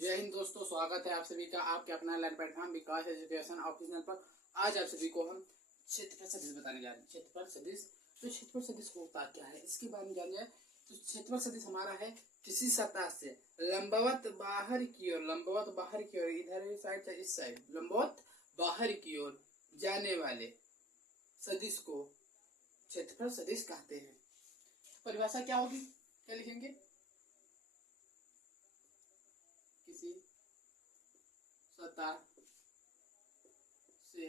जय हिंद दोस्तों, स्वागत है आप सभी का आपके अपना लर्न प्लेटफॉर्म विकास एजुकेशन ऑफिशियल पर। आज आप सभी को हम क्षेत्रफल सदिश बताने जा रहे हैं। क्षेत्रफल सदिश, तो क्षेत्रफल सदिश होता क्या है इसके बारे में जान जाए। तो क्षेत्रफल सदिश हमारा है किसी सतह से लंबवत बाहर की ओर, इधर साइड से इस साइड लंबवत बाहर की ओर जाने वाले सदिश को क्षेत्रफल सदिश कहते हैं। परिभाषा क्या होगी, क्या लिखेंगे? किसी सतह से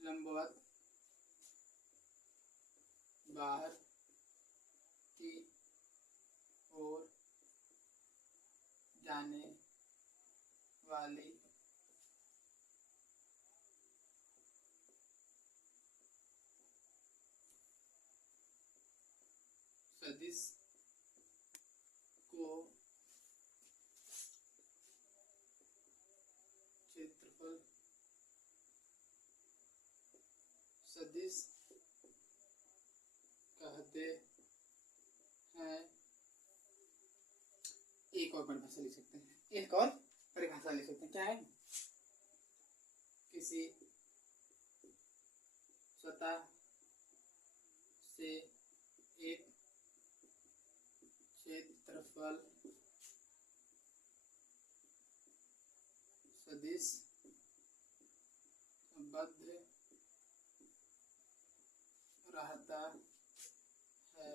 लंबवत बाहर की ओर जाने वाली सदिश को क्षेत्रफल सदिश कहते हैं। एक और परिभाषा लिख सकते हैं, क्या है? किसी सतह से एक क्षेत्रफल सदिश बद्ध रहता है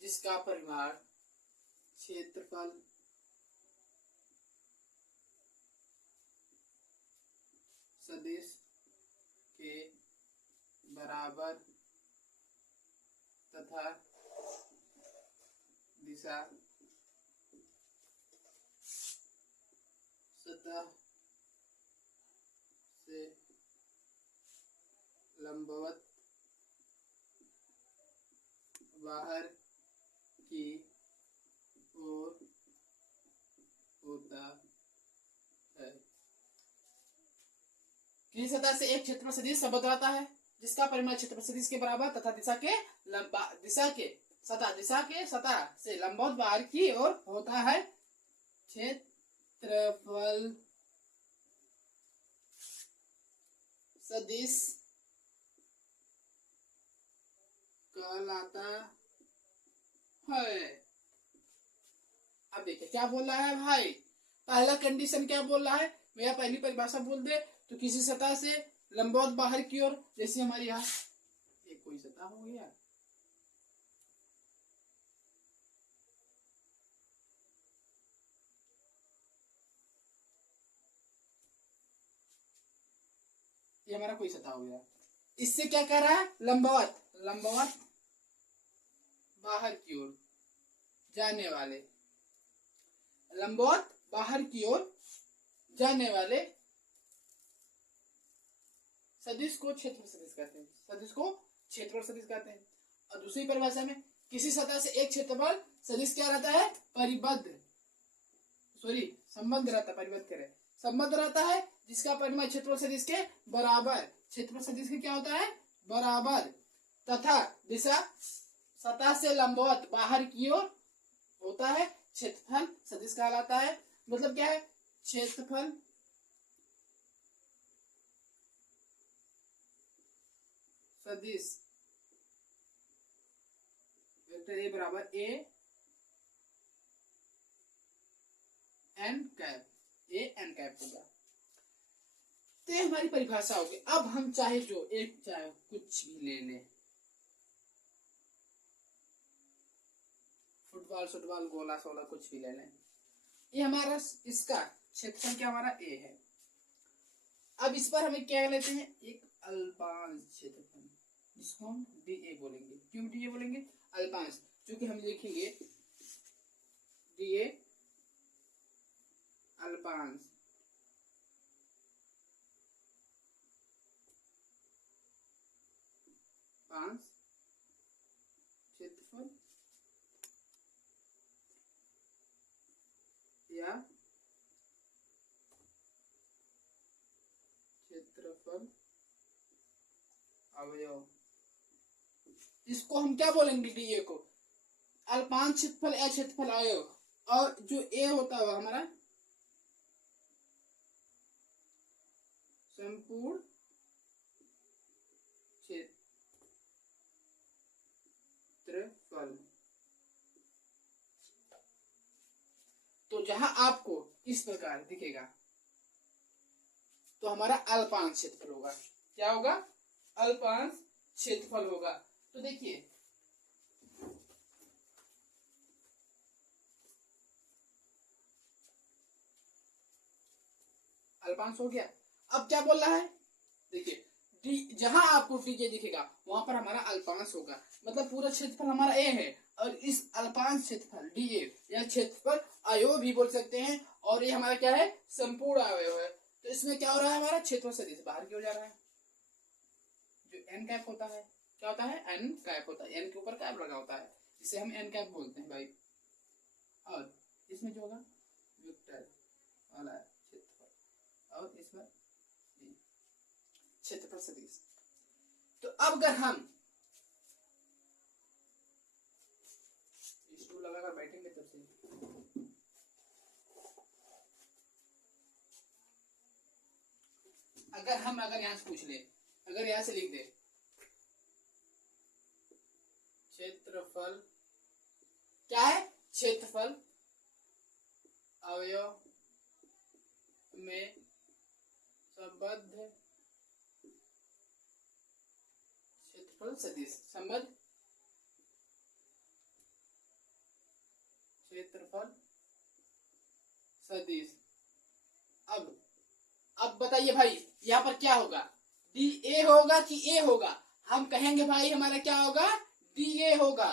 जिसका परिमाण क्षेत्रफल सदिश के बराबर तथा दिशा सतह से लंबवत बाहर की ओर होता है। किसी सतह से एक क्षेत्रफल सदिश बद्ध रहता है जिसका परिमाण क्षेत्रफल सदिश के बराबर तथा दिशा के सतह से लंबवत बाहर की ओर होता है। क्षेत्रफल सदिश कहलाता है। अब देखिए क्या बोल रहा है भाई। पहला कंडीशन क्या बोल रहा है भैया, पहली परिभाषा बोल दे तो किसी सतह से लंबवत बाहर की ओर, जैसे हमारे यहाँ एक कोई सतह हो गया, ये हमारा कोई सतह हो गया। इससे क्या कह रहा है? लंबवत बाहर की ओर जाने वाले, लंबवत बाहर की ओर जाने वाले सदिश को क्षेत्रफल सदिश कहते हैं। और दूसरी परिभाषा में किसी सतह से एक क्षेत्रफल सदिश क्या रहता है? संबद्ध रहता है जिसका परिमाण क्षेत्रफल सदिश के बराबर, क्षेत्रफल सदिश के क्या होता है? बराबर तथा दिशा सतह से लंबवत बाहर की ओर होता है। क्षेत्रफल सदिश कहलाता है। मतलब क्या है? क्षेत्रफल सदिश वेक्टर ए बराबर ए एन कैप होगा। तो ये हमारी परिभाषा होगी। अब हम चाहे कुछ भी ले लें, फुटबॉल गोला सोला कुछ भी ले लें। ये हमारा इसका क्षेत्रफल क्या हमारा ए है। अब इस पर हमें क्या लेते हैं? एक अल्पांश क्षेत्रफल, जिसको हम डीए बोलेंगे। क्यों डीए बोलेंगे? अल्पांश, क्योंकि हम लिखेंगे डीए अल्पांश क्षेत्रफल अवयव, इसको हम क्या बोलेंगे, डीए को अल्पांश क्षेत्रफल या क्षेत्रफल अवयव, और जो ए होता है हमारा संपूर्ण क्षेत्रफल। तो जहां आपको इस प्रकार दिखेगा तो हमारा अल्पांश क्षेत्रफल होगा। क्या होगा? अल्पांश क्षेत्रफल होगा। तो देखिए अल्पांश हो गया। अब क्या बोल रहा है, देखिए डी, जहां आपको डी दिखेगा वहां पर हमारा अल्पांश होगा, मतलब पूरा क्षेत्रफल हमारा ए है, और इस अल्पांश क्षेत्रफल डी ए या क्षेत्रफल अवयव भी बोल सकते हैं, और ये हमारा क्या है, संपूर्ण अवयव है। तो इसमें क्या हो रहा है, हमारा क्षेत्रफल सदिश बाहर की ओर जा रहा है। जो एन कैप होता है, क्या होता है, एन कैप होता है, एन के ऊपर कैप लगा होता है, इसे हम एन कैप बोलते हैं भाई। और इसमें जो होगा वेक्टर वाला क्षेत्रफल, और इसमें क्षेत्रफल सदिश। तो अब अगर हम स्टूल लगाकर बैठेंगे तब से, अगर यहां से पूछ ले, अगर यहां से लिख दे क्षेत्रफल, क्या है, क्षेत्रफल अवयव में संबद्ध क्षेत्रफल सदिश, संबद्ध क्षेत्रफल सदिश। अब बताइए भाई, यहाँ पर क्या होगा, डी ए होगा कि ए होगा? हम कहेंगे भाई हमारा क्या होगा, डी ए होगा,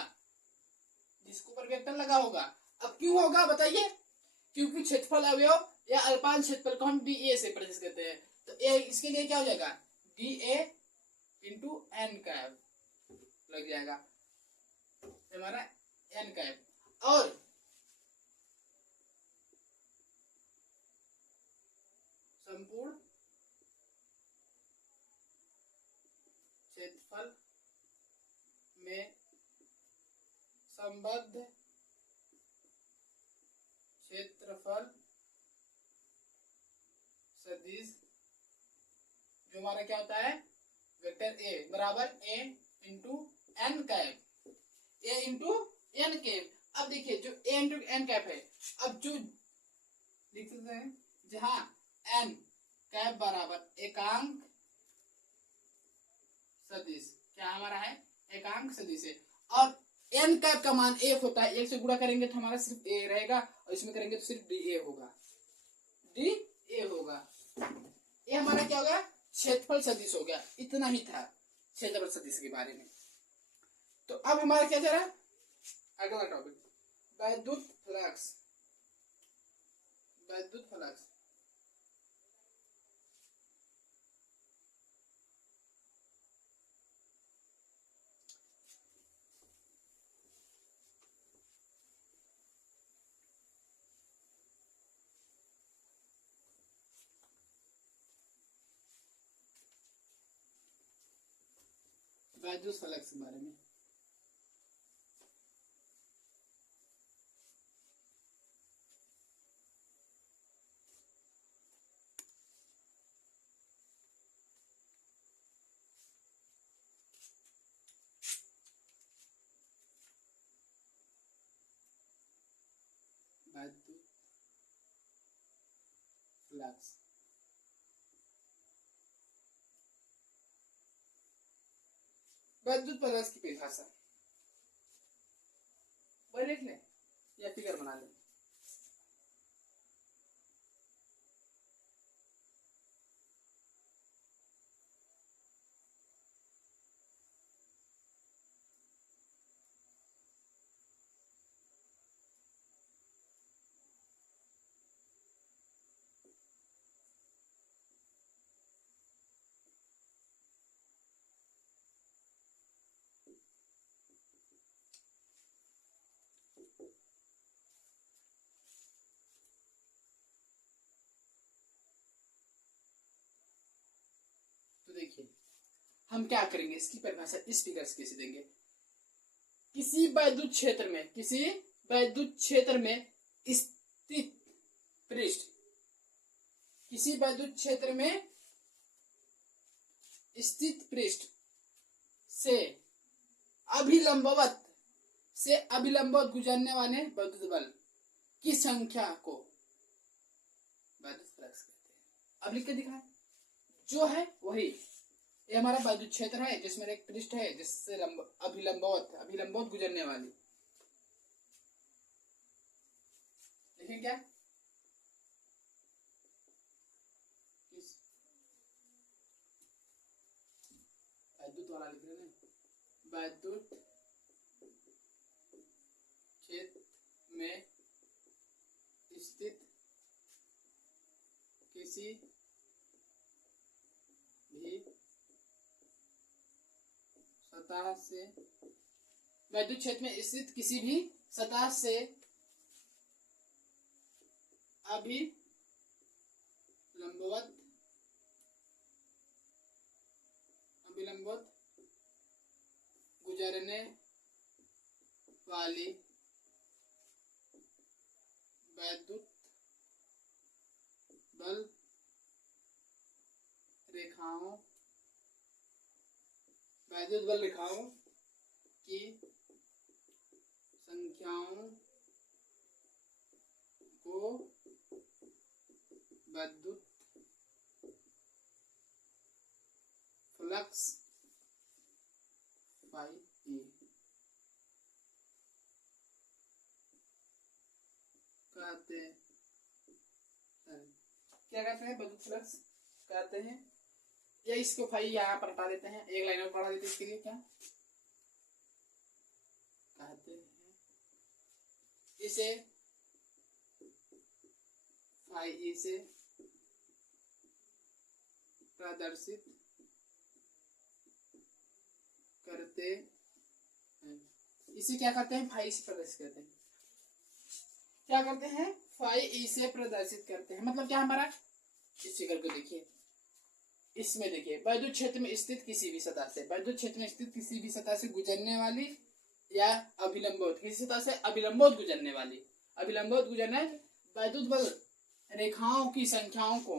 जिसके ऊपर वेक्टर लगा होगा। अब क्यों होगा बताइए? क्योंकि क्षेत्रफल अवयव या अल्पांश क्षेत्रफल को हम डी ए से प्रदर्शित करते हैं। तो ए इसके लिए क्या हो जाएगा, d A into n cap लग जाएगा, हमारा एन कैप। और संपूर्ण क्षेत्रफल में संबद्ध क्षेत्रफल सदिश, जो हमारा क्या होता है, वेक्टर ए बराबर ए इंटू एन कैप, ए इंटू एन कैप। अब देखिए जो ए इंटू एन कैप है, अब जो लिख सकते हैं जहां एन कैप बराबर एकांक सदिश, क्या हमारा है, एकांक सदिश है, और एन कैप का मान एक होता है, एक से गुणा करेंगे तो हमारा सिर्फ ए रहेगा, और इसमें करेंगे तो सिर्फ डी ए होगा, डी ए होगा। ये हमारा क्या होगा, क्षेत्रफल सदिश हो गया। इतना ही था क्षेत्रफल सदिश के बारे में। तो अब हमारा क्या चल रहा है, अगला टॉपिक, वैद्युत फ्लक्स। वैद्युत फ्लक्स, वैद्युत फ्लक्स के बारे में। वैद्युत फ्लक्स, वैद्युत फ्लक्स की परिभाषा वही लिख लें या फिगर बना लें। हम क्या करेंगे, इसकी परिभाषा इस फिगर से कैसे देंगे। किसी वैद्युत क्षेत्र में स्थित पृष्ठ, किसी वैद्युत क्षेत्र में स्थित पृष्ठ से अभिलंबवत गुजरने वाले वैद्युत बल की संख्या को वैद्युत फ्लक्स कहते हैं। अब लिख के दिखाएं, जो है वही, ये हमारा वैद्युत क्षेत्र है जिसमें एक पृष्ठ है जिससे अभिलंबवत गुजरने वाली, देखें क्या, वैद्युत वाला लिख रहे हैं, वैद्युत क्षेत्र में स्थित किसी भी सतह से, वैद्युत क्षेत्र में स्थित किसी भी सतह से अभिलंबवत गुजरने वाली वैद्युत बल रेखाओं की संख्याओं को वैद्युत फ्लक्स फाई ई कहते हैं। क्या कहते हैं, वैद्युत फ्लक्स कहते हैं, या इसको फाई यहाँ पर हटा देते हैं, एक लाइन में पढ़ा देते हैं, इसके लिए क्या कहते हैं, इसे फाई ई से प्रदर्शित करते हैं। इसे क्या करते हैं, फाई से प्रदर्शित करते हैं, क्या करते हैं, फाई ई से प्रदर्शित करते हैं। मतलब क्या हमारा, इस फिगर को देखिए, इसमें देखिए, वैद्युत क्षेत्र में स्थित किसी भी सतह से, वैद्युत क्षेत्र में स्थित किसी भी सतह से गुजरने वाली या अभिलंबवत, किसी सतह से अभिलंबवत गुजरने वाली, अभिलंबवत गुजरने वैद्युत बल रेखाओं की संख्याओं को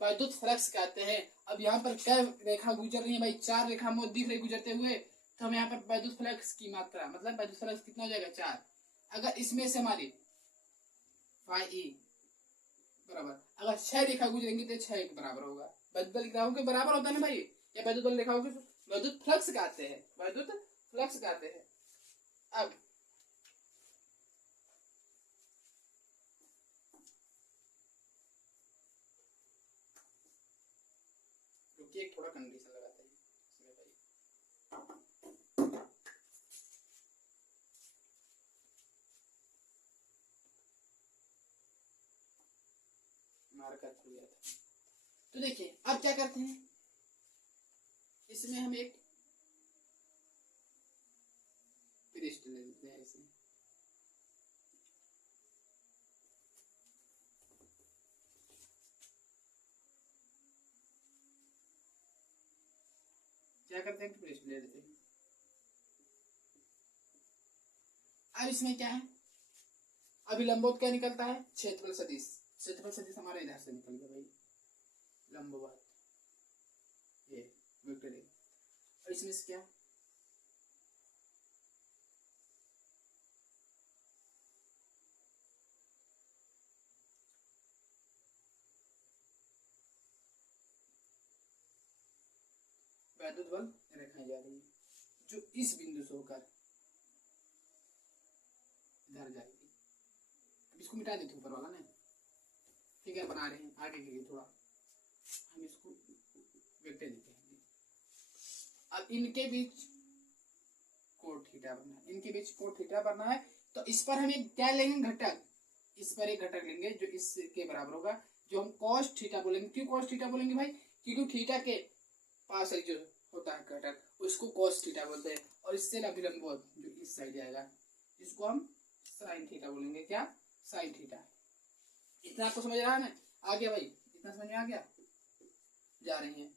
वैद्युत फ्लक्स कहते हैं। अब यहाँ पर क्या रेखा गुजर रही है भाई, 4 रेखा दिख रही गुजरते हुए, तो हम यहाँ पर वैद्युत फ्लक्स की मात्रा, मतलब वैद्युत फ्लक्स कितना हो जाएगा, 4। अगर इसमें से हमारी फाई ई बराबर, अगर 6 रेखा गुजरेंगी तो 6 के बराबर होगा, वैद्युत बल रेखाओं के बराबर होता है ना भाई, या वैद्युत बल रेखाओं के वैद्युत फ्लक्स कहते हैं, वैद्युत फ्लक्स कहते हैं। अब रुकिए, थोड़ा कंडीशन लगाते हैं इसमें भाई, मार्कर खुल गया था। तो देखिए अब क्या करते हैं, इसमें हम एक पृष्ठ ले लेते हैं, इसमें क्या करते हैं, पृष्ठ ले लेते हैं। अब इसमें क्या है, अभिलंबवत क्या निकलता है, क्षेत्रफल सदिश, क्षेत्रफल सदिश हमारे इधर से निकल गया भाई, लंबवत ये वेक्टर है। और इसमें से क्या, वैद्युत बल रेखाएं जा रही है जो इस बिंदु से होकर इधर जाएगी। अब इसको मिटा देते ऊपर वाला ना, ठीक है, बना रहे हैं आगे के लिए, थोड़ा हम इसको वेक्टर लिखते हैं। अब इनके बीच कोण थीटा बनना है, इनके बीच कोण थीटा बनना है, तो इस पर हम एक क्या लेंगे, घटक, इस पर एक घटक लेंगे जो इसके बराबर होगा, जो हम cos थीटा बोलेंगे। क्यों cos थीटा बोलेंगे भाई, क्योंकि थीटा के पास जो होता है घटक उसको cos थीटा बोलते हैं, और इससे अभिलंबवत जो इस साइड आएगा इसको हम sin थीटा बोलेंगे। क्या, sin थीटा। इतना आपको समझ रहा है ना, आ गया भाई, इतना समझ में आ गया, जा रही है।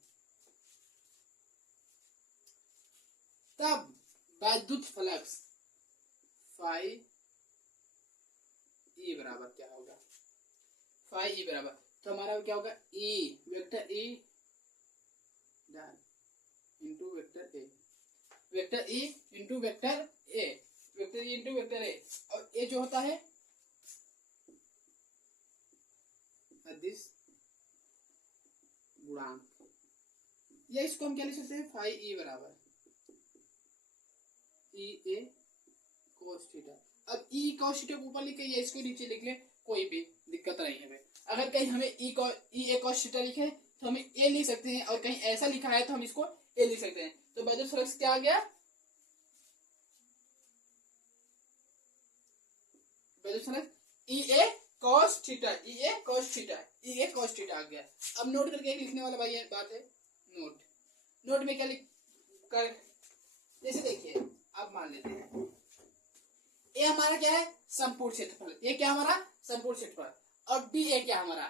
तब वैद्युत फ्लक्स फाई ई बराबर क्या होगा, फाई ई बराबर, तो हमारा क्या होगा E vector E into vector A, vector E into vector A, vector E into vector A, और ए जो होता है अदिश गुणांक, या इसको हम क्या लिख सकते हैं फाई ई बराबर ई ए कोस थीटा। अब ई कोस थीटा को ऊपर लिख के या इसको नीचे लिख ले, कोई भी दिक्कत नहीं है। अगर कहीं हमें ई ए कोस थीटा लिखे तो हम ए लिख सकते हैं, और कहीं ऐसा लिखा है तो हम इसको ए लिख सकते हैं। तो वैद्युत फ्लक्स क्या आ गया, वैद्युत फ्लक्स ई ए कॉस थीटा, ई ए कॉस थीटा, ई ए कॉस थीटा आ गया। अब नोट करके एक लिखने वाला भाई बात है, नोट, नोट में क्या लिख कर, जैसे देखिए अब मान लेते हैं ए हमारा क्या है संपूर्ण क्षेत्रफल, ये क्या हमारा संपूर्ण क्षेत्रफल, और डी ए क्या हमारा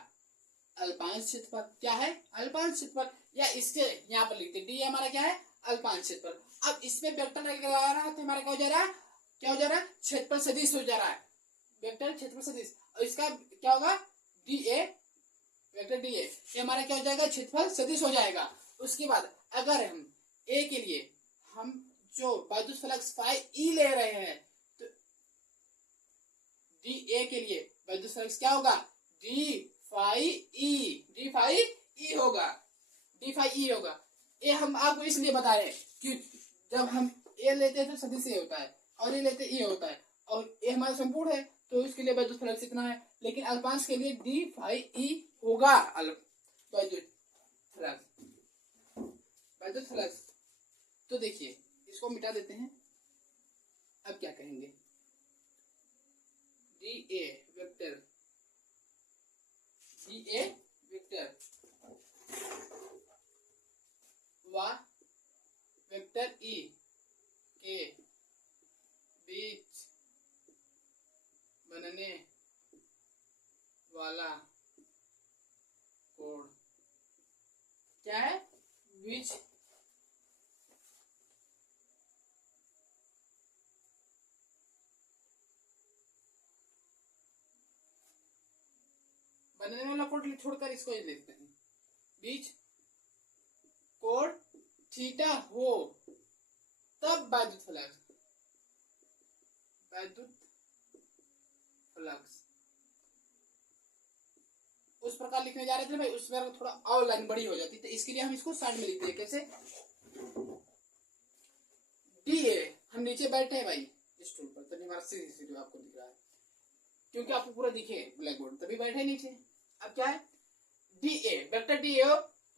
अल्पांश क्षेत्रफल, क्या है अल्पांश क्षेत्रफल, या इसके यहाँ पर लिखते डी हमारा क्या है अल्पांश क्षेत्रफल। अब इसमें वेक्टर लगा रहा है तो हमारा क्या हो जा रहा है, क्या हो जा रहा है क्षेत्रफल सदिश हो जा रहा है, वेक्टर क्षेत्रफल सदिश, और इसका क्या होगा D A, vector D A, ये हमारा क्या हो जाएगा क्षेत्रफल सदिश हो जाएगा। उसके बाद अगर हम ए के लिए हम जो वैद्युत फ्लक्स फाई ई ले रहे हैं तो डी ए के लिए वैद्युत फ्लक्स क्या होगा d phi E, d phi E होगा, डी फाई ई होगा। ये हम आपको इसलिए बता रहे हैं कि जब हम ए लेते हैं तो सदिश ए होता है, और ये लेते ए होता है, और ये हमारा संपूर्ण है तो इसके लिए वैद्युत फ्लक्स इतना है, लेकिन अल्पांश के लिए डी फाई ई होगा वैद्युत फ्लक्स, वैद्युत फ्लक्स। तो देखिए इसको मिटा देते हैं, अब क्या कहेंगे D A vector, D A vector व वेक्टर ई के बीच बनने वाला कोण क्या है, बीच बनने वाला कोण छोड़कर इसको ही लिखते हैं, बीच कोण थीटा हो तब वैद्युत फ्लक्स, वैद्युत फ्लक्स उस प्रकार लिखने जा रहे थे भाई, उस पर थोड़ा और लाइन बड़ी हो जाती, तो इसके लिए हम इसको साइड में लिखते हैं कैसे, डी ए, हम नीचे बैठे हैं भाई स्टूल पर तभी हमारा सीधी सीधी आपको दिख रहा है, क्योंकि आपको पूरा दिखे ब्लैक बोर्ड तभी बैठे नीचे। अब क्या है D A vector D A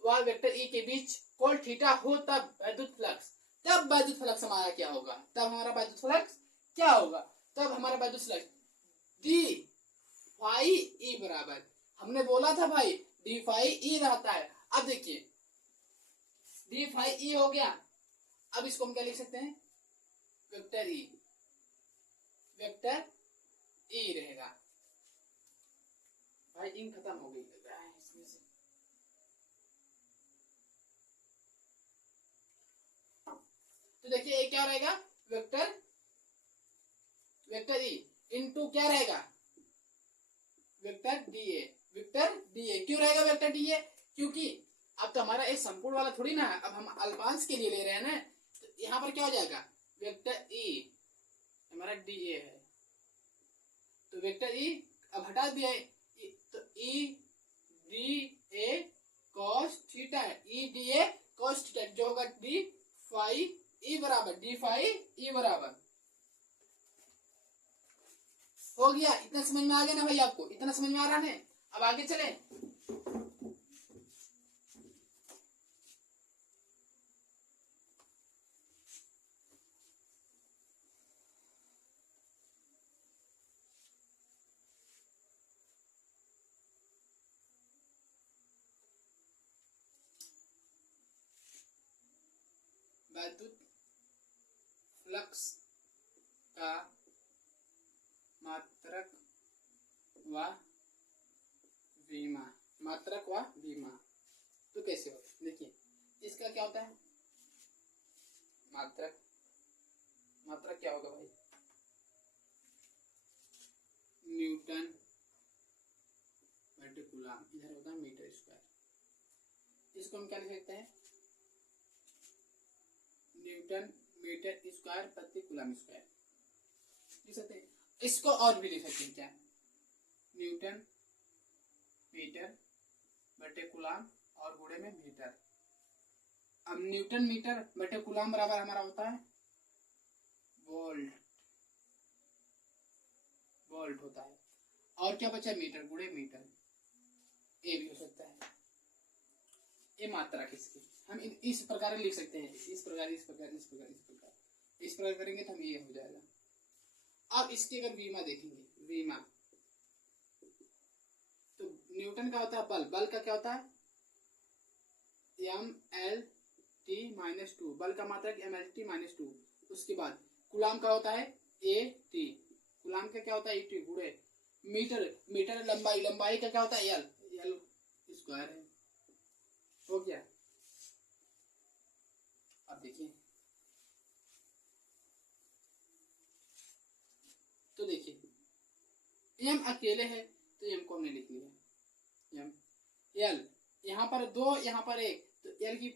व वेक्टर ई के बीच कोण थीटा हो तब वैद्युत फ्लक्स, तब वैद्युत फ्लक्स हमारा क्या होगा, तब हमारा वैद्युत फ्लक्स क्या होगा, तब हमारा वैद्युत फ्लक्स डी फाई ई बराबर, हमने बोला था भाई डी फाई ई रहता है। अब देखिए डी फाई ई हो गया, अब इसको हम क्या लिख सकते हैं वेक्टर ई, वेक्टर ई रहेगा भाई, इन खत्म हो गई इसमें से, तो देखिए ये क्या रहेगा वेक्टर, वेक्टर ई इनटू क्या रहेगा vector D A, vector D A क्यों रहेगा वेक्टर डी ए, क्योंकि अब तो हमारा एक संपूर्ण वाला थोड़ी ना है, अब हम अल्पांश के लिए ले रहे हैं ना, तो यहाँ पर क्या हो जाएगा वेक्टर ई हमारा डी ए है, तो वेक्टर ई अब हटा दिया है, तो E D A cos theta है, E D A cos theta जो होगा डी फाई ई बराबर, डी फाई ई बराबर हो गया। इतना समझ में आ गया ना भाई, आपको इतना समझ में आ रहा है। अब आगे चले, वैद्युत फ्लक्स का मात्रक व विमा, मात्रक व विमा तो कैसे होता है, देखिए इसका क्या होता है मात्रक मात्रा क्या होगा भाई, न्यूटन बटे कूलम, इधर होता है मीटर स्क्वायर। इसको हम क्या लिख सकते हैं, न्यूटन मीटर स्क्वायर प्रति कूलम स्क्वायर लिख सकते हैं। इसको और भी लिख सकते हैं क्या, न्यूटन मीटर बटे कूलम और गुणे में मीटर। अब न्यूटन मीटर बटे कूलम बराबर हमारा होता है वोल्ट, वोल्ट होता है। और क्या बचा, मीटर गुणे मीटर, ये भी हो सकता है। ये मात्रा किसकी, हम इस प्रकार लिख सकते हैं, इस प्रकार इस प्रकार इस प्रकार इस प्रकार इस प्रकार करेंगे तो हम ये हो जाएगा। अब इसकी अगर वीमा देखेंगे, वीमा तो न्यूटन का होता है बल, बल का क्या होता है mlt-2, बल का मात्रक mlt-2। उसके बाद कूलम का होता है at, कूलम का क्या होता है at गुणे मीटर, मीटर लंबाई, लंबाई का क्या होता है l, l स्क्वायर है। हो गया। अब देखिए, तो देखिए m अकेले है तो m को हमने लिख लिया, m l यहाँ पर 2 यहाँ पर 1 तो l की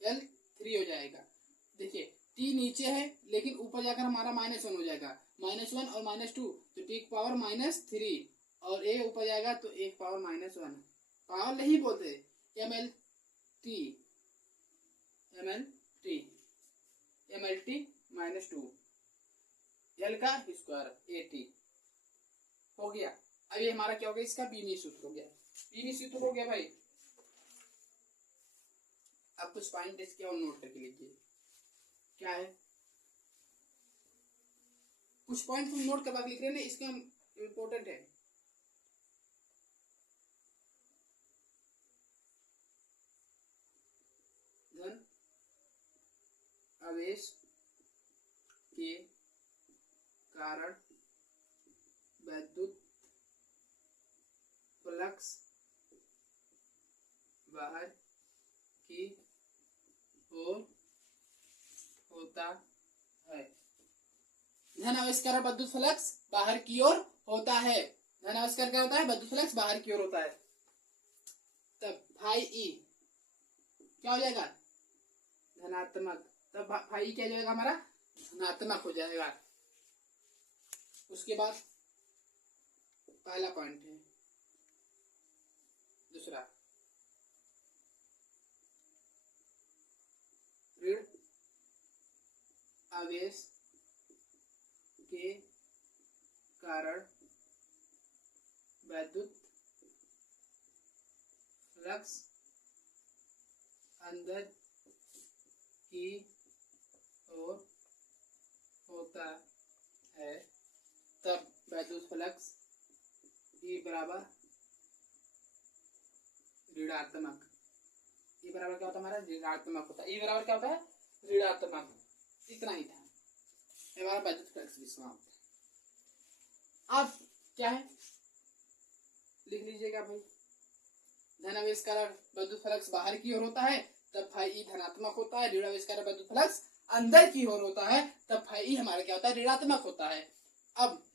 l 3 हो जाएगा। देखिए t नीचे है लेकिन ऊपर जाकर हमारा -1 हो जाएगा, -1 और -2 तो t की पावर -3 और a ऊपर जाएगा तो a की पावर -1, पावर नहीं बोलते, mlt -2 l का स्क्वायर at हो गया। अब ये हमारा क्या हो गया, इसका बीमी सूत्र हो गया, बीमी सूत्र हो गया भाई। अब कुछ पॉइंट इसके और नोट करके लीजिए, क्या है, कुछ पॉइंट हम नोट करवा के लिख रहे हैं ना, इसके हम इम्पोर्टेंट है। धन आवेश के कारण विद्युत फ्लक्स बाहर की ओर होता है, धन आवेश विद्युत फ्लक्स बाहर की ओर होता है, धन आवेश क्या होता है, विद्युत फ्लक्स बाहर की ओर होता है। तब भाई ई क्या हो जाएगा, धनात्मक, तब भाई क्या हो जाएगा हमारा, धनात्मक हो जाएगा। उसके बाद पहला पॉइंट है, दूसरा ऋण आवेश के कारण विद्युत फ्लक्स अंदर की ओर होता है, तब विद्युत फ्लक्स E बराबर ऋणात्मक, E बराबर क्या होता है हमारा, ऋणात्मक होता है। E बराबर क्या होता है, ऋणात्मक। इतना ही था हमारा विद्युत फ्लक्स भी समाप्त। अब क्या है, लिख लीजिएगा भाई, धन आवेश का विद्युत फ्लक्स बाहर की ओर होता है तब फाई ई धनात्मक होता है, ऋण आवेश का विद्युत फ्लक्स अंदर की ओर होता है तब फाई ई हमारा क्या होता है, ऋणात्मक होता है। अब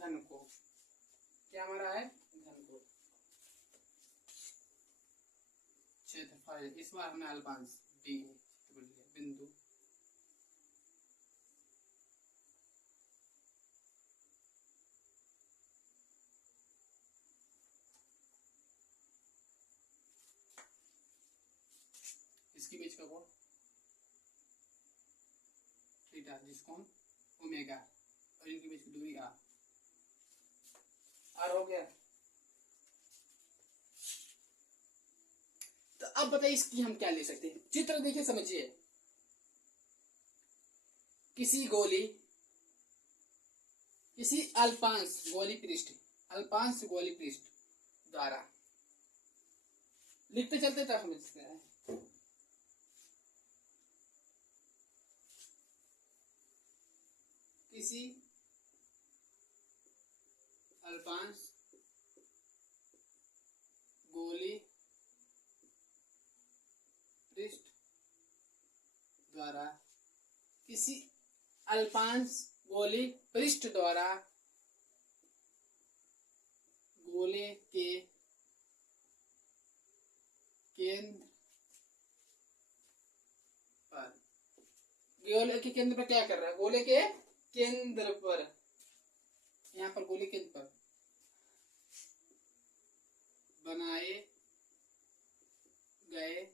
घन को क्या हमारा है, घन को क्षेत्रफल, इस बार हमने अल्पांश डी बिंदु इसके बीच का कोण थीटा, जिसको हम ओमेगा, और इनके बीच की दूरी आर हो गया। तो अब बताइए इसकी हम क्या ले सकते हैं, चित्र देखिए समझिए, किसी गोली, किसी अल्पांश गोली पृष्ठ अल्पांश गोली पृष्ठ द्वारा, लिखते चलते तब समझते हैं। किसी अल्पांश गोली पृष्ठ द्वारा, किसी अल्पांश गोली पृष्ठ द्वारा गोले के केंद्र पर, गोले के केंद्र पर क्या कर रहा है, गोले के केंद्र पर, यहाँ पर गोले केंद्र पर बनाए गए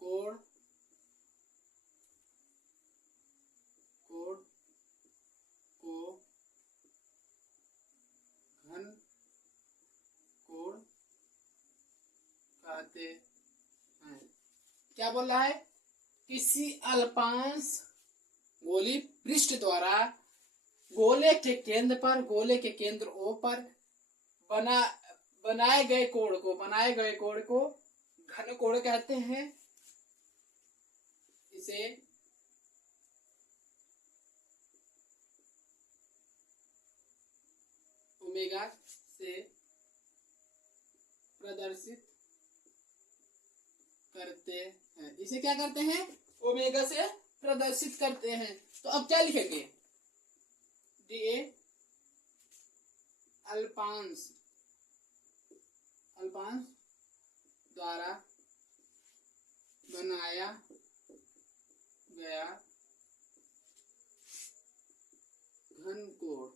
कोण को घन कोण कहते हैं। क्या बोल रहा है, किसी अल्पांश गोली पृष्ठ द्वारा गोले के केंद्र पर, गोले के केंद्र O पर बनाए गए कोण को घन कोण कहते हैं। इसे ओमेगा से प्रदर्शित करते हैं। इसे क्या करते हैं, ओमेगा से प्रदर्शित करते हैं। तो अब क्या लिखेंगे, डीए अल्पांश द्वारा बनाया गया घन कोण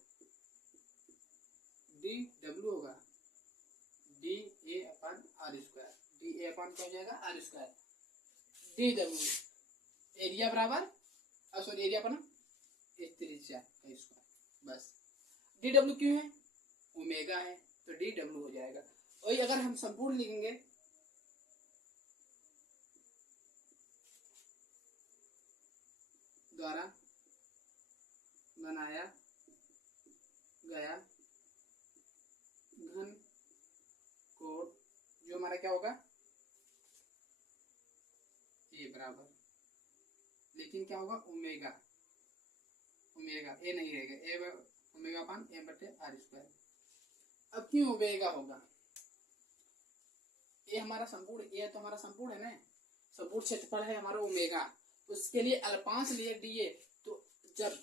डी डब्ल्यू होगा, D A upon are square, D A अपन क्या हो जाएगा R square, D W area बराबर, सॉरी एरिया अपन त्रिज्या का स्क्वायर, बस डी डब्ल्यू क्यों है, ओमेगा है तो डी डब्ल्यू हो जाएगा। और अगर हम संपूर्ण लिखेंगे द्वारा बनाया गया घन कोण, जो हमारा क्या होगा ए बराबर, लेकिन क्या होगा ओमेगा ए नहीं रहेगा, ए ओमेगा अपान ए बटे आर स्क्वायर। अब क्यों ओमेगा होगा, ये हमारा संपूर्ण, ये तो हमारा संपूर्ण है ना, संपूर्ण क्षेत्रफल है हमारा ओमेगा, उसके लिए अल्पांश लिए डीए, तो जब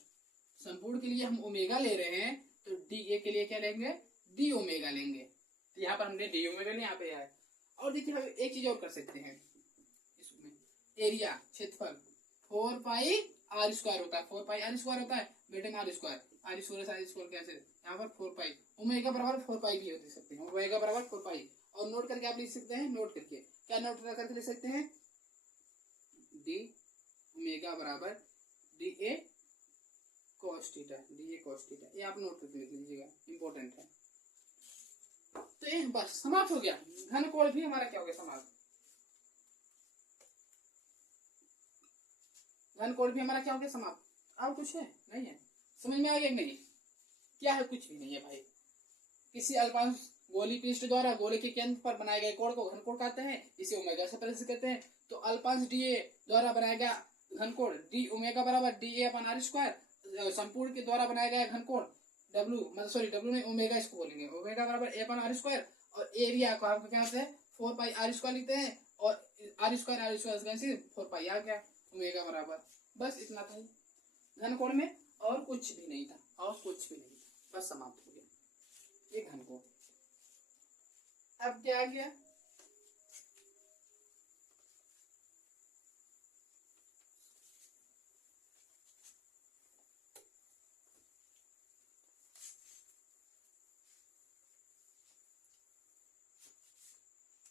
संपूर्ण के लिए हम ओमेगा ले रहे हैं तो डीए के लिए क्या लेंगे, डी ओमेगा लेंगे। तो यहाँ पर हमने डी ओमेगा नहीं, यहाँ पे है। और देखिए हम एक चीज और कर सकते हैं, इसमें एरिया क्षेत्रफल 4 पाई आर स्क्वायर होता है, 4 पाई आर स्क्वायर होता है बेटे में आर स्क्वायर कैसे, यहाँ पर 4 पाई ओमेगा बराबर 4 पाई भी दे सकते हैं, ओमेगा बराबर 4 पाई। और नोट करके आप लिख सकते हैं, नोट करके क्या नोट करके लिख सकते हैं, डी ओमेगा बराबर d A cos theta, D A cos theta, ये आप नोट करके लिख लीजिएगा, इंपॉर्टेंट है। तो ये बस समाप्त हो गया, घन कोण भी हमारा क्या हो गया समाप्त, घन कोण भी हमारा क्या हो गया समाप्त। और कुछ है नहीं है, समझ में आ गया नहीं, क्या है, कुछ भी नहीं है भाई। किसी अल्पांश गोली पृष्ठ द्वारा गोले के केंद्र पर बनाए गए कोण को घन कोण कहते हैं, इसे ओमेगा से प्रदर्शित करते हैं। तो अल्पांश डी ए द्वारा बनाया गया घन कोण डी ओमेगा बराबर d A upon are square, संपूर्ण के द्वारा बनाया गया घन कोण डब्ल्यू, मतलब सॉरी डब्ल्यू नहीं ओमेगा इसको बोलेंगे, ओमेगा बराबर ए अपन आर स्क्वायर। और एरिया को आपको क्या होता है 4 पाई आर स्क्वायर लिखते हैं, और आर स्क्वायर कैसे 4 पाई आ गया ओमेगा बराबर, बस इतना था घन कोण में, और कुछ भी नहीं था, बस समाप्त हो गया ये घन कोण। अब क्या आ गया,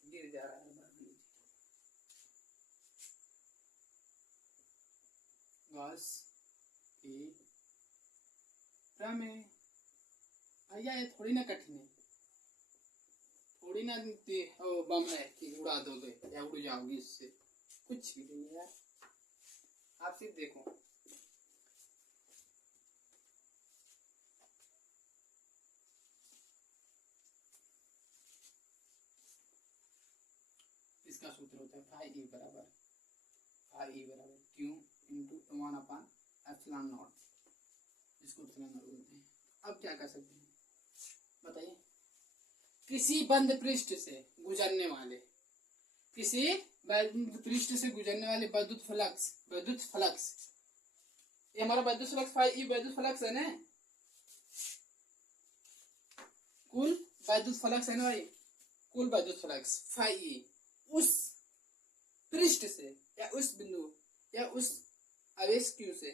गिर जा रहा है गॉस की प्रमेय। भैया ये थोड़ी ना कठिन है, थोड़ी ना बम है कि उड़ा दोगे या उड़ जाओगी इससे, कुछ भी नहीं है यार, आप सिर्फ देखो। इसका सूत्र होता है फाई ई बराबर क्यू इंटू 1/ε0, इसको एप्सिलॉन नॉट बोलते हैं। अब क्या कर सकते हैं बताइए, किसी बंद पृष्ठ से गुजरने वाले विद्युत फ्लक्स, ये हमारा विद्युत फ्लक्स फाई ई विद्युत फ्लक्स है ना, कुल विद्युत फ्लक्स है ना भाई, कुल विद्युत फ्लक्स फाई ई उस पृष्ठ से या उस बिंदु या उस आवेश क्यू से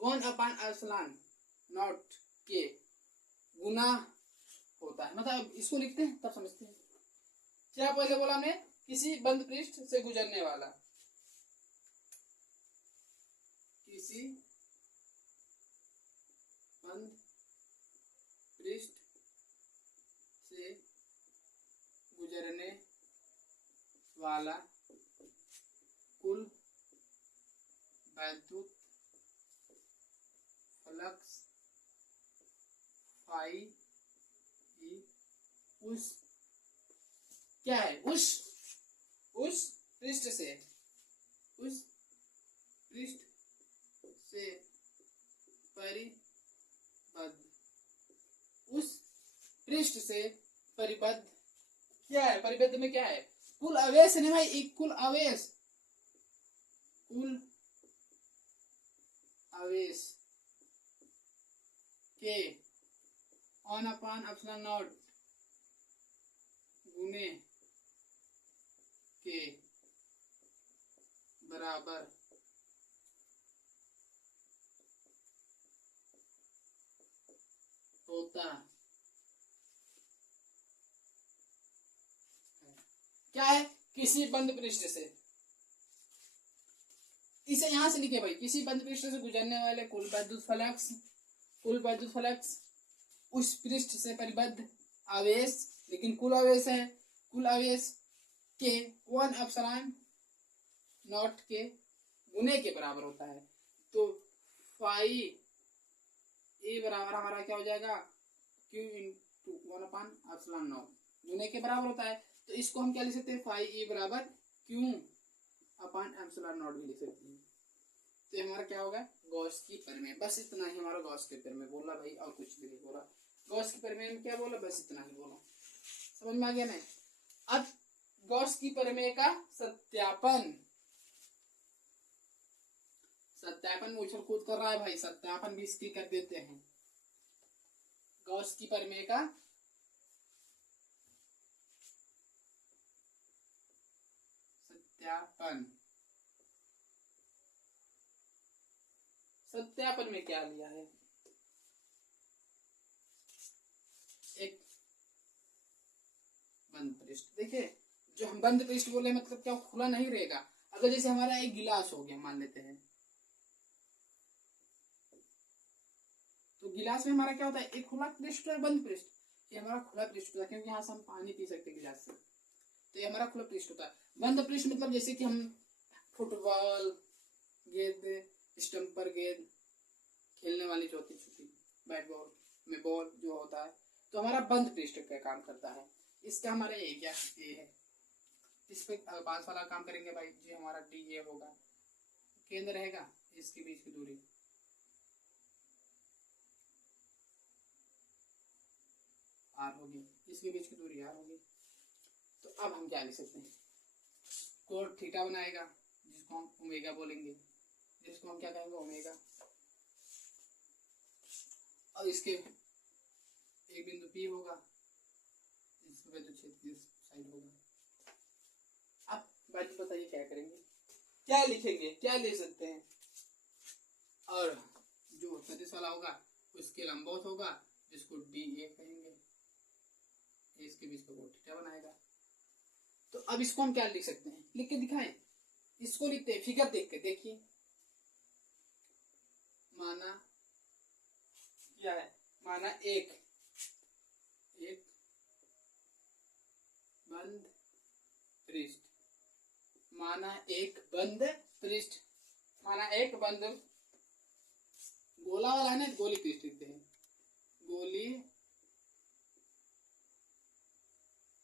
1/ε0 के गुना होता है। मतलब इसको लिखते हैं तब समझते हैं। क्या पहले बोला हमने, किसी बंद पृष्ठ से गुजरने वाला, किसी बंद पृष्ठ से गुजरने वाला कुल विद्युत फ्लक्स फाई ई उस क्या है, उस पृष्ठ से परिबद्ध, उस पृष्ठ से परिबद्ध क्या है, परिबद्ध में क्या है, कुल आवेश नहीं भाई, एक कुल आवेश के 1/ε0 गुने के बराबर होता क्या है, किसी बंद पृष्ठ से, इसे यहां से लिखे भाई, किसी बंद पृष्ठ से गुजरने वाले कुल विद्युत फ्लक्स उस पृष्ठ से परिबद्ध आवेश, लेकिन कुल आवेश है, कुल आवेश के 1/ε0 के गुने के बराबर होता है। तो फाई ए बराबर हमारा क्या हो जाएगा, क्यू इंटू 1/ε0 गुने के बराबर होता है। तो इसको हम क्या लिख सकते हैं, फाई ए बराबर क्यू अपॉन एप्सिलॉन नॉट भी लिख सकते हैं। तो हमारा क्या होगा, गॉस की प्रमेय, बस इतना ही हमारा गॉस के प्रमेय बोला भाई, और कुछ भी नहीं बोला। गॉस की प्रमेय में क्या बोला, बस इतना ही बोला, समझ में आ गया नहीं। अब गॉस की प्रमेय का सत्यापन में उछल कूद कर रहा है भाई, सत्यापन भी इसकी कर देते हैं। गॉस की प्रमेय का सत्यापन में क्या लिया है, एक बंद पृष्ठ, देखिए जो हम बंद पृष्ठ बोले मतलब क्या खुला नहीं रहेगा। अगर जैसे हमारा एक गिलास हो गया मान लेते हैं, तो गिलास में हमारा क्या होता है, एक खुला पृष्ठ और बंद पृष्ठ। ये हमारा खुला पृष्ठ होता है क्योंकि यहाँ से हम पानी पी सकते हैं गिलास से, तो ये हमारा खुला पृष्ठ होता है। बंद पृष्ठ मतलब जैसे कि हम फुटबॉल गेंद, स्टंप पर गेंद खेलने वाली छोटी छोटी बैट बॉल में बॉल जो होता है, तो हमारा बंद पृष्ठ का काम करता है। इसका हमारा ये क्या ये है, इस पे 5 वाला काम करेंगे भाई जी, हमारा डी ये होगा, केंद्र रहेगा, इसके बीच की दूरी आर होगी, इसके बीच की दूरी आर होगी। तो अब हम क्या लिख सकते हैं, कोण थीटा बनाएगा जिसको हम ओमेगा बोलेंगे, जिसको हम क्या कहेंगे ओमेगा, और इसके एक बिंदु पी होगा, इसमें विद्युत क्षेत्र की साइड होगा। अब बात बताइए क्या करेंगे, क्या लिखेंगे, क्या ले सकते हैं, और जो सदिश वाला होगा उसके लंबवत होगा जिसको डी ए कहेंगे, इसके बीच का कोण थीटा बनाएगा। तो अब इसको हम क्या लिख सकते हैं, लिख के दिखाएं, इसको लिखते हैं, फिगर देख के देखिए, माना क्या है, माना एक बंद पृष्ठ, माना एक बंद पृष्ठ, माना एक बंद गोला वाला है ना, गोली पृष्ठ लिखते हैं, गोली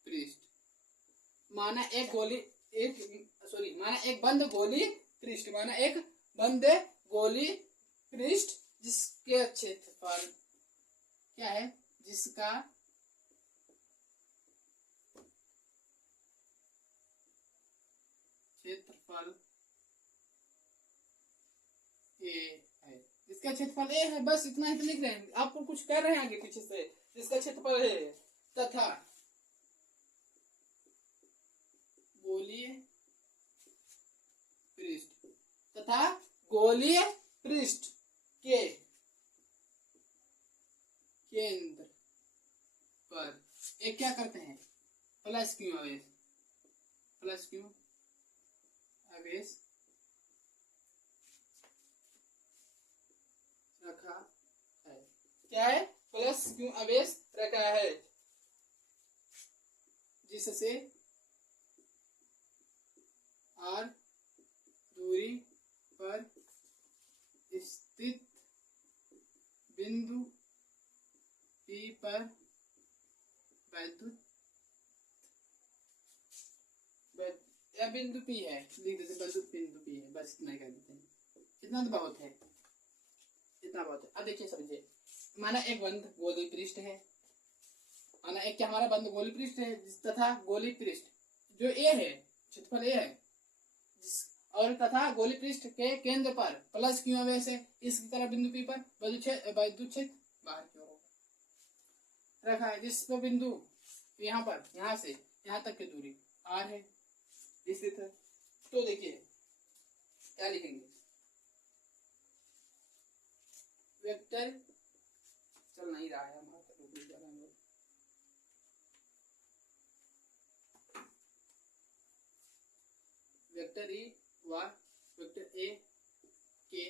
पृष्ठ, माना एक गोली माना एक बंद गोली पृष्ठ, माना एक बंद गोली पृष्ठ जिसके क्षेत्रफल क्या है, जिसका क्षेत्रफल ए है, इसका क्षेत्रफल ए है, बस इतना ही तो लिख रहे हैं, आपको कुछ कर रहे हैं आगे पीछे से, जिसका क्षेत्रफल है तथा गोलीय पृष्ठ के केंद्र पर एक क्या करते हैं, प्लस क्यू आवेश रखा है। क्या है, प्लस क्यू आवेश रखा है, जिससे आर दूरी पर स्थित बिंदु P पर वैद्युत या बिंदु P है, लिख देते वैद्युत बिंदु P है, बस इतना ही कर देते हैं, इतना तो बहुत है, इतना बहुत है। अब देखिए समझिए, माना एक बंद गोली पृष्ठ है, माना एक क्या हमारा बंद गोली पृष्ठ है तथा गोली पृष्ठ जो ए है, क्षेत्रफल ए है, और तथा गोली पृष्ठ के केंद्र पर प्लस क्यू आवेश है, इसकी तरह बिंदु P पर वैद्युत क्षेत्र बाहर की ओर रखा है, जिस पर बिंदु यहाँ पर यहाँ से यहाँ तक की दूरी r है स्थित है। तो देखिए क्या लिखेंगे, वेक्टर चल नहीं रहा है हमारा, वेक्टर ई व वेक्टर ए के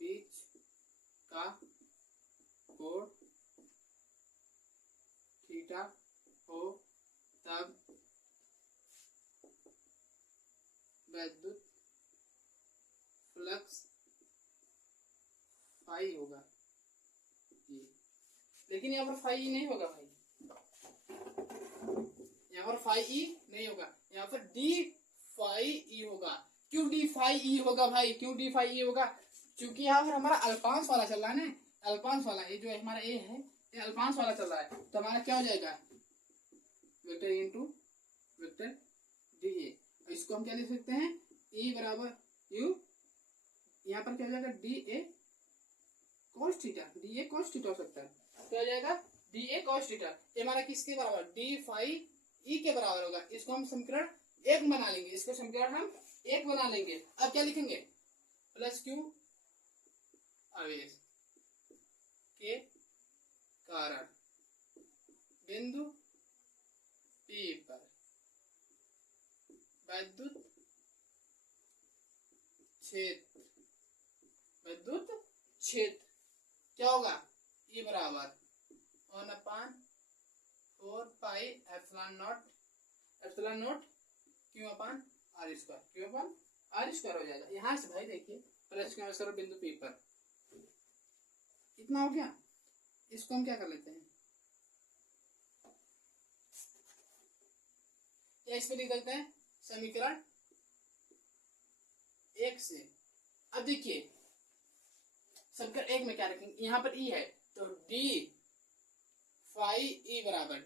बीच का कोण थीटा हो तब वैद्युत फ्लक्स फाई होगा, लेकिन यहाँ पर फाई नहीं होगा भाई, यहाँ पर फाई ई नहीं होगा, यहाँ पर डी फाई ई होगा। क्यों डी फाई ई होगा भाई, क्यों डी फाई ई होगा, क्योंकि यहाँ पर हमारा अल्पांश वाला चल रहा है ना, अल्पांश वाला, ये जो हमारा ए है ये अल्पांश वाला चल रहा है, तो हमारा क्या हो जाएगा, vector into vector D A, इसको हम क्या लिख सकते हैं, ई बराबर यू, यहाँ पर क्या हो जाएगा d A cos theta, D A cos theta हो सकता है, क्या हो जाएगा डी ए कॉस थीटा, ये हमारा किसके बराबर, डी फाई ई के बराबर होगा। इसको हम समीकरण एक बना लेंगे, इसको समीकरण हम एक बना लेंगे। अब क्या लिखेंगे, प्लस क्यू आवेश के कारण बिंदु P पर वैद्युत क्षेत्र क्या होगा, E बराबर 1/4 pi epsilon not q upon r square हो जाएगा। यहाँ से भाई देखिए प्लस क्यू आवेश बिंदु P पर, इतना हो गया। इसको हम क्या कर लेते हैं, या इस पे लिख देते हैं समीकरण एक से। अब देखिए समीकरण एक में क्या रखेंगे, यहाँ पर ई है तो डी फाई ई बराबर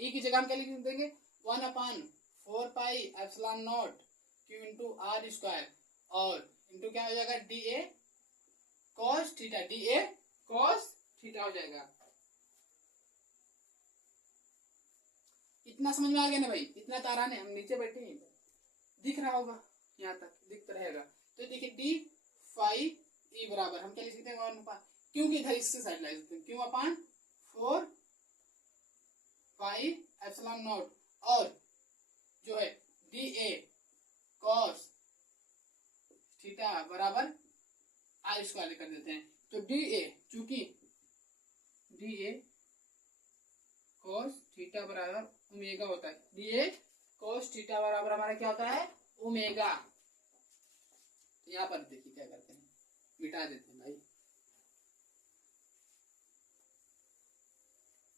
ई की जगह हम क्या लिख देंगे 1/4 pi epsilon not q into r square, और इंटू क्या हो जाएगा डी ए कॉस थीटा हो जाएगा। इतना समझ में आ गया ना भाई, इतना तारा ने, हम नीचे बैठे हैं दिख रहा होगा, यहाँ तक दिखता रहेगा। तो देखिए डी फाई ई बराबर हम क्या लिख सकते हैं, क्योंकि इधर इससे साइड ला सकते हैं, क्यों अपान 4 पाई एप्सिलॉन नॉट, और जो है डी ए कॉस थीटा बराबर आर स्क्वायर कर देते हैं। तो डी ए, चूंकि डी ए कॉस थीटा बराबर ओमेगा होता है, डी ए कॉस थीटा बराबर हमारा क्या होता है ओमेगा। यहाँ पर देखिए क्या करते हैं, मिटा देते हैं भाई।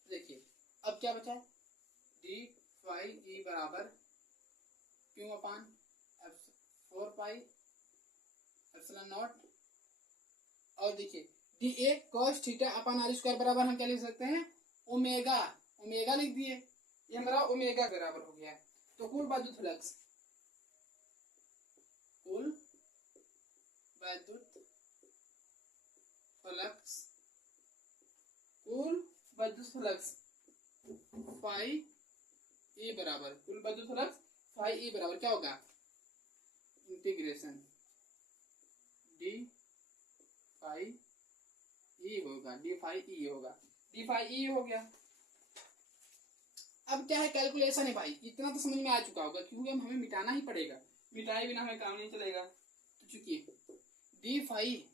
देखिए अब क्या बचा है, डी फाई ई बराबर q upon 4 pi epsilon not. और देखिए d A cos theta upon r square बराबर हम क्या लिख सकते हैं, ओमेगा। ओमेगा लिख दिए, ये हमारा ओमेगा बराबर हो गया। तो कुल विद्युत फ्लक्स, कुल विद्युत फ्लक्स, कुल विद्युत फ्लक्स फाई ई बराबर, कुल विद्युत फ्लक्स फाई ई बराबर क्या होगा, इंटीग्रेशन डी फाई ई होगा, डी फाई ई होगा, डी फाई ई हो गया। अब क्या है, कैलकुलेशन है भाई, इतना तो समझ में आ चुका होगा क्योंकि हमें मिटाना ही पड़ेगा, मिटाए बिना हमें काम नहीं चलेगा। तो चूंकि डी फाई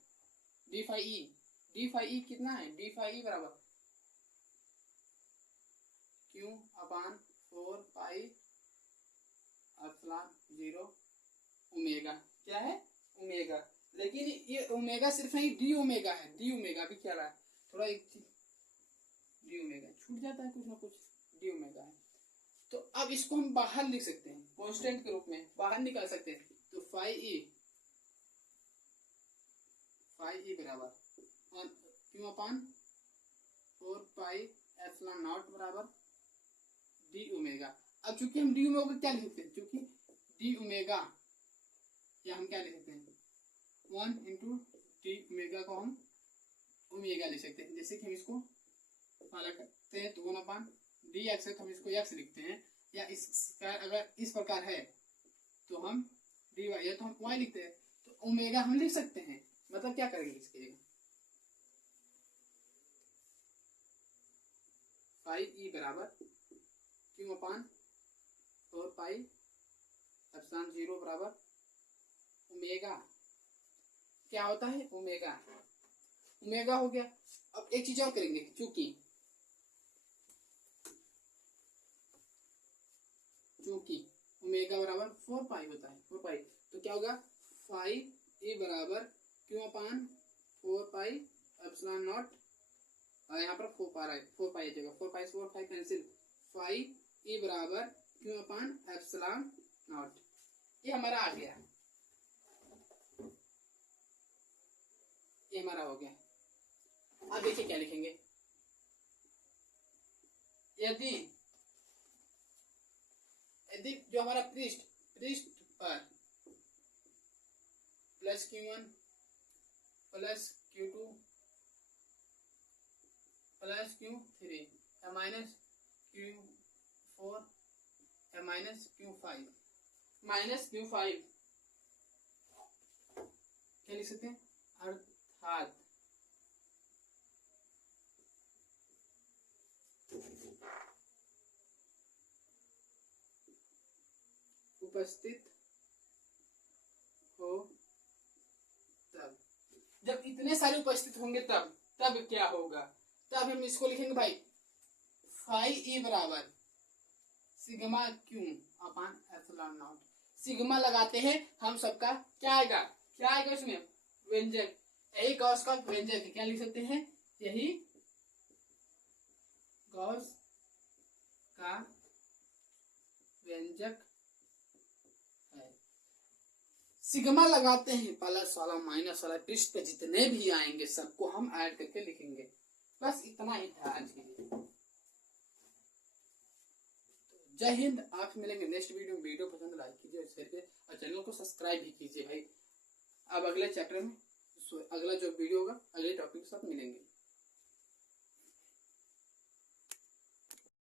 ई कितना है, डी फाई ई बराबर q upon 4 pi epsilon 0 omega, क्या है ओमेगा। लेकिन ये ओमेगा सिर्फ नहीं, डी ओमेगा है, डी ओमेगा भी क्या रहा है, थोड़ा एक चीज डी ओमेगा छूट जाता है कुछ ना कुछ, डी ओमेगा है। तो अब इसको हम बाहर लिख सकते हैं, कांस्टेंट के रूप में बाहर निकाल सकते हैं। तो फाई ई बराबर q upon 4 pi epsilon not बराबर डी ओमेगा। अब चूंकि हम डी ओमेगा क्या लिख सकते हैं, चूंकि डी ओमेगा या हम क्या लिख सकते हैं 1 इंटू डी ओमेगा को हम ओमेगा लिख सकते हैं। जैसे कि हम इसको अलग करते हैं तो 1 अपान डी एक्स है तो हम इसको एक्स लिखते हैं, या इसका अगर इस प्रकार है तो हम डी वाई है तो हम वाई लिखते हैं। तो ओमेगा हम लिख सकते हैं, मतलब क्या करेंगे इसके लिए, फाई ई बराबर क्यू अपान 4 पाई एप्सिलॉन 0 बराबर ओमेगा, क्या होता है ओमेगा, ओमेगा हो गया। अब एक चीज और करेंगे, चूंकि ओमेगा बराबर 4 पाई होता है, 4 पाई, तो क्या होगा फाई ई बराबर q upon 4 pi epsilon not, और यहाँ पर 4 पाई आ जाएगा, 4 पाई 4 पाई कैंसिल, फाई ई बराबर क्यू अपान एप्सिलॉन नॉट। ये हमारा आ गया, ये हमारा हो गया। अब देखिए क्या लिखेंगे, यदि जो हमारा पृष्ठ पर plus Q1 plus Q2 plus Q3 या माइनस Q4 या माइनस Q5 क्या लिख सकते हैं, अर्थात उपस्थित हो तब, जब इतने सारे उपस्थित होंगे तब क्या होगा, तब हम इसको लिखेंगे भाई फाई ई बराबर sigma Q upon epsilon not. Sigma लगाते हैं हम, सबका क्या आएगा इसमें व्यंजक, यही गॉस का व्यंजक है, क्या लिख सकते हैं, यही गॉस का व्यंजक है। सिग्मा लगाते हैं, प्लस वाला माइनस वाला पृष्ठ पे जितने भी आएंगे सबको हम ऐड करके लिखेंगे। बस इतना ही था आज के लिए। जय हिंद, आप मिलेंगे नेक्स्ट वीडियो पसंद लाइक कीजिए, शेयर कीजिए और चैनल को सब्सक्राइब भी कीजिए भाई। अब अगले चैप्टर में अगला जो वीडियो होगा अगले टॉपिक के साथ मिलेंगे।